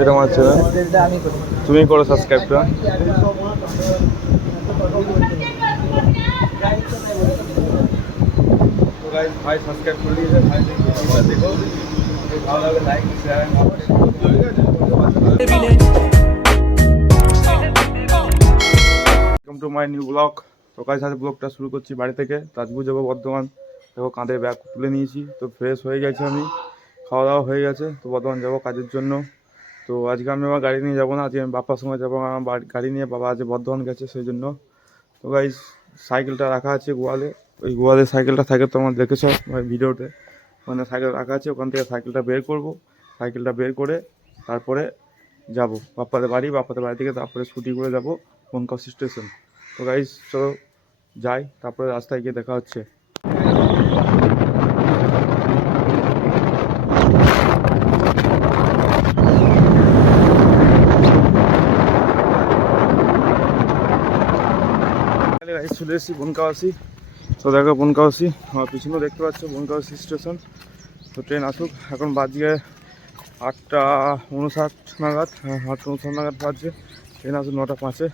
এটা আমার চ্যানেল, তুমি করো সাবস্ক্রাইবটা। তো গাইস ভাই সাবস্ক্রাইব করে দিয়েছে, ভাই দেখো ভালো লাগে like share welcome to my new blog. তো গাইস আজ ব্লগটা শুরু করছি বাড়ি থেকে। তো আজকে যাবো বর্ধমান। দেখো কাঁধে ব্যাগ তুলে নিয়েছি, তো ফ্রেশ হয়ে গেছে, আমি খাওয়া দাওয়া হয়ে গেছে। তো বর্ধমান যাবো কাজের জন্য। তো আজকে আমি আমার গাড়ি নিয়ে যাবো না, আজকে আমি বাবার সঙ্গে যাবো। আমার গাড়ি নিয়ে বাবা আজ বর্ধমান গেছে সেই জন্য। তো গাইস সাইকেলটা রাখা আছে গোয়ালে, ওই গোয়ালে সাইকেলটা থাকে, তোমরা দেখেছো ভিডিওতে। মানে সাইকেল রাখা আছে, ওখান থেকে সাইকেলটা বের করব। সাইকেলটা বের করে তারপরে যাব বাপ্পাদের বাড়ি থেকে তারপরে স্কুটি করে যাব বনগাঁ স্টেশন। তো গাইস চলো যাই, তারপরে রাস্তায় গিয়ে দেখা হচ্ছে। চলে এসেছি বনগাঁওয়াসি। তো দেখো বনগাঁওয়াসি, আমার পিছনেও দেখতে পাচ্ছ বনগাঁওয়াসি স্টেশন। তো ট্রেন আসুক, এখন বাজে 8:59 নাগাদ, 8:59 নাগাদ বাজছে। ট্রেন আসুক 9:05।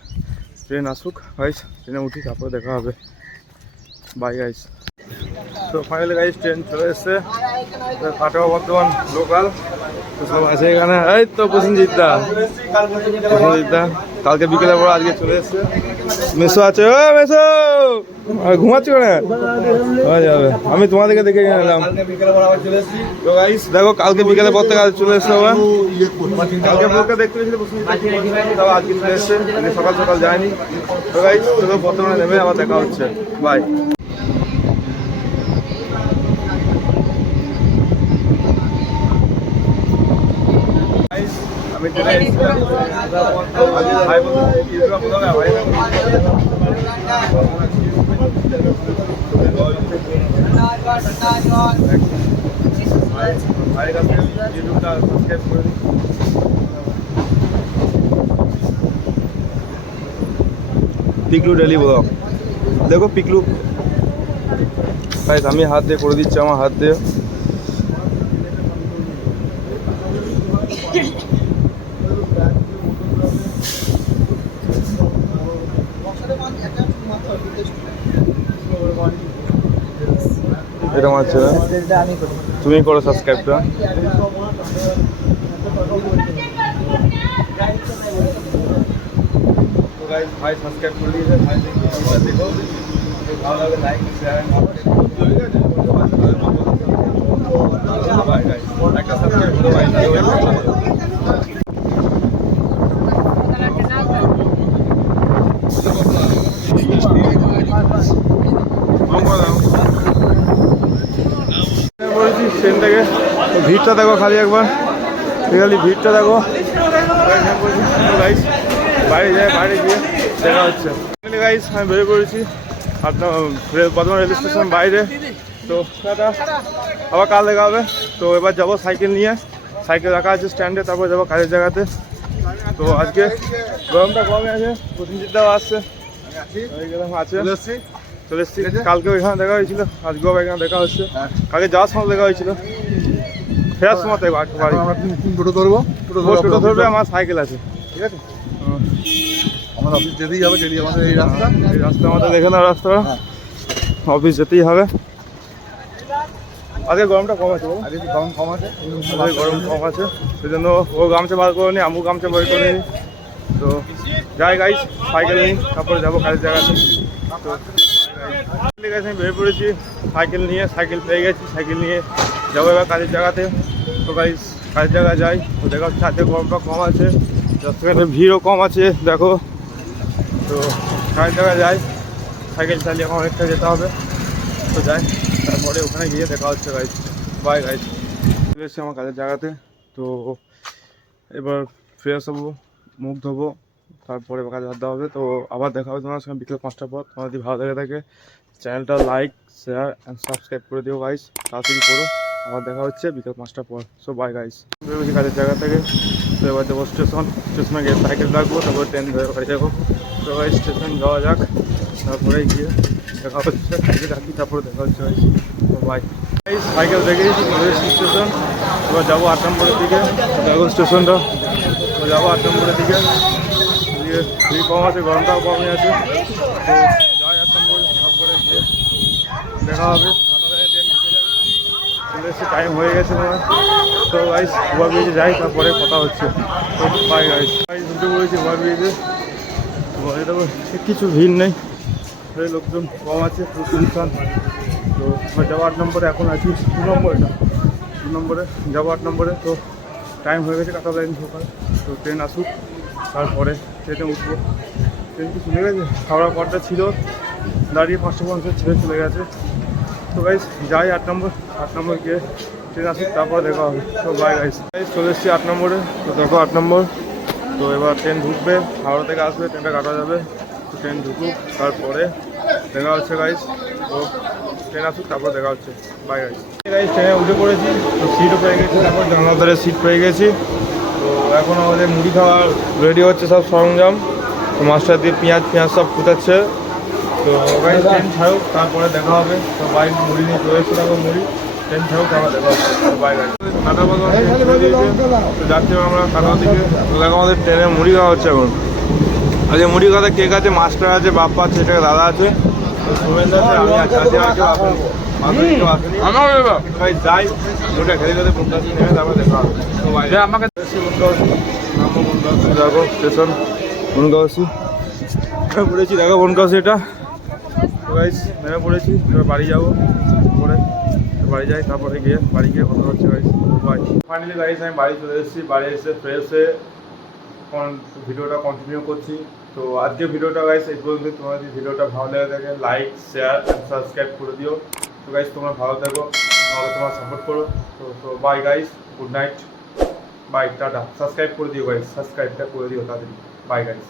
ট্রেন আসুক গাইস, ট্রেনে উঠি তারপরে দেখা হবে। Bye guys. তো ফাইনালি গাইস ট্রেন চলে এসছে, কাটোয়া বর্ধমান লোকাল। তো সব আছে এখানে। এই তো প্রসেনজিৎ দা, কালকে বিকেলের পর আজকে চলে এসছে। মেসো আছে, ও মেসো ঘুমাচ্ছ না? হয়ে যাবে, আমি তোমাদেরকে দেখে নিলাম। তো গাইস দেখো কালকে বিকেলের পর থেকে আজ চলে এসছে। কালকে ব্লগটা দেখতে পেয়েছিল তাও আজকে চলে এসছে, সকাল সকাল যায়নি। তো গাইস চলো বর্তমানে নেমে আবার দেখা হচ্ছে। বাই। আমি চলে এসেছি ভাই ভাইয়ের কাছে ইউটিউবটা সাবস্ক্রাইব করে দিই। পিকলু ডেলি ব্লগ দেখো পিকলু গাইস, আমি হাত দিয়ে করে দিচ্ছি, আমার হাত দিয়ে। এটা আমার চ্যানেল, তুমি করো সাবস্ক্রাইবটা। তো গাইস ভাই সাবস্ক্রাইব করে দিয়েছে, ভাই দেখো ভালো লাগে লাইক শেয়ার একটা সাবস্ক্রাইব করে ভাই। বলেছি ট্রেন থেকে ভিড়টা দেখো খালি একবার, খালি ভিড়টা দেখো। গাইস বাইরে গিয়ে দেখা হচ্ছে। গাইস আমি বেরিয়ে পড়েছি আপনার বর্ধমান রেল স্টেশন বাইরে। তো আবার কাল দেখা হবে। তো এবার যাবো সাইকেল নিয়ে, সাইকেল রাখা আছে স্ট্যান্ডে, তারপর যাবো কাজের জায়গাতে। তো আজকে গরমটা কমে আছে, প্রতিনিধিটাও আসছে চলে এসছি। কালকে এখানে দেখা হয়েছিল, আজকেও এখানে দেখা হচ্ছে। কালকে যাওয়ার সময় দেখা হয়েছিল, ফেরার সময় টোটো ধরবে, আমার সাইকেল আছে, ঠিক আছে। আমার অফিস যেতেই হবে, ডেলি আমাদের এই রাস্তা আমাদের দেখে না, রাস্তাটা অফিস যেতেই হবে। আজকে গরমটা কম আছে, গরম কম আছে, সেই জন্য ও গামছা বার করে নি, আমু গামছা বার করে নি। তো যাই গাইস সাইকেল নিই, তারপরে যাবো কাজের জায়গাতে। তো ঠিক আছে আমি বেরিয়ে পড়েছি সাইকেল নিয়ে, সাইকেল পেয়ে গেছি, সাইকেল নিয়ে যাবো এবার কাজের জায়গাতে। তো গাইস কাজের জায়গায় যাই, তো দেখা হচ্ছে আজকে গরমটা কম আছে, রাস্তাঘাটে ভিড়ও কম আছে দেখো। তো কাজের জায়গায় যাই, সাইকেল চালিয়ে এখন অনেকটা যেতে হবে। তো যাই, তারপরে ওখানে গিয়ে দেখা হচ্ছে গাইস। Bye guys. চলে এসেছি আমার কাজের জায়গাতে। তো এবার ফ্রেশ হবো, মুখ ধোবো, তারপরে কাজে হাত দেওয়া হবে। তো আবার দেখা হবে তোমার সঙ্গে বিকেল 5টার পর। তোমার যদি ভালো লেগে থাকে চ্যানেলটা লাইক শেয়ার অ্যান্ড সাবস্ক্রাইব করে দিও গাইস, তাড়াতাড়ি করো। আবার দেখা হচ্ছে বিকেল 5টার পর। So bye guys. বেরোছি কাজের জায়গা থেকে, তো এবার যাবো স্টেশনে গিয়ে সাইকেল রাখবো, তারপরে ট্রেন ধরে বাড়ি যাবো। তো গাইস স্টেশন যাওয়া যাক, তারপরে গিয়ে দেখা হচ্ছে, সাইকেল রাখি তারপরে দেখা হচ্ছে গাইস। তো বাই গাইস। সাইকেল রেখে দিয়েছি স্টেশন, এবার যাবো 8 নম্বরের দিকে। দেখো স্টেশনটা তো যাবো 8 নম্বরের দিকে। ভিড় কম আছে, গরমটাও কমই আছে। তো যাই 8 নম্বরে, তারপরে গিয়ে দেখা হবে। চলে এসেছি, টাইম হয়ে গেছে তোমার। তো গাইস ওভারব্রিজে যাই, তারপরে কথা হচ্ছে। তো বাই গাইস। উঠে পড়েছি ওভারব্রিজে। এটা কিছু ভিড় নেই, লোকজন কম আছে, খুব সুনসান। তো যাবো 8 নম্বরে, এখন আছি 2 নম্বরে যাবো 8 নম্বরে। তো টাইম হয়ে গেছে, কাটা লাইন ঢোকার। তো ট্রেন আসুক, তারপরে ট্রেনে উঠবো। ট্রেন কি চলে গেছে, হাওড়া পথটা ছিল দাঁড়িয়ে 550 ছেড়ে চলে গেছে। তো গাইস যাই 8 নম্বর গিয়ে ট্রেন আসুক, তারপরে দেখা হবে। তো বাই গাইস। চলে এসেছি 8 নম্বরে। তো দেখো 8 নম্বর। তো এবার ট্রেন ঢুকবে, হাওড়া থেকে আসবে, ট্রেনটা কাটা যাবে। তো ট্রেন ঢুকুক, তারপরে দেখা হচ্ছে গাইস। তো ট্রেন আসুক, তারপর দেখা হচ্ছে। Bye guys. গাইস ট্রেনে উঠে পড়েছি। তো সিটও পেয়ে গেছি, তারপর জানলার ধারে সিট পেয়ে গেছি। তো এখন আমাদের মুড়ি খাওয়ার রেডি হচ্ছে সব সরঞ্জাম। তো মাস্টার দিয়ে পেঁয়াজ সব ফুটাচ্ছে। তো গাইস ট্রেন ছাড়ুক, তারপরে দেখা হবে। তো বাইক মুড়ি নিয়ে চলে এসেছে, তারপর মুড়ি ট্রেন ছাড়ুক, তারপর দেখা হচ্ছে। তো বাই গাইস। কাটা বাগান তো যাচ্ছি আমরা কাটার দিকে। তো দেখো আমাদের ট্রেনে মুড়ি খাওয়া হচ্ছে এখন। আজকে মুড়ি খাওয়াতে কেক আছে, মাস্টার আছে, বাপ্পা আছে, এটা দাদা আছে, শুভেন্দু আছে, আমি আছি, আর কেউ আসেনি। ভাই যাই ওটা খেলে খেতে বনগাছি নেমে, তারপরে দেখা হবে। তো বাইরে আমাকে দেখো স্টেশন বনগাছি পড়েছি, দেখো বনগাছি এটা। তো গাইস নেমে পড়েছি, এবার বাড়ি যাবো। পরে বাড়ি যাই, তারপরে গিয়ে বাড়ি গিয়ে কথা হচ্ছে গাইস। বাই। ফাইনালি গাইস আমি বাড়ি চলে এসেছি। বাড়ি এসে ফ্রেশ হয়ে ভিডিওটা কন্টিনিউ করছি। তো আজকে ভিডিওটা গাইস এই পর্যন্ত। তোমার যদি ভিডিওটা ভালো লেগে থাকে, লাইক শেয়ার অ্যান্ড সাবস্ক্রাইব করে দিও। তো গাইস তোমরা ভালো থাকো, আমাকে তোমার সাপোর্ট করো। তো bye guys, good night, bye, টাটা। সাবস্ক্রাইব করে দিও গাইস, সাবস্ক্রাইবটা করে দিও তাড়াতাড়ি। Bye guys.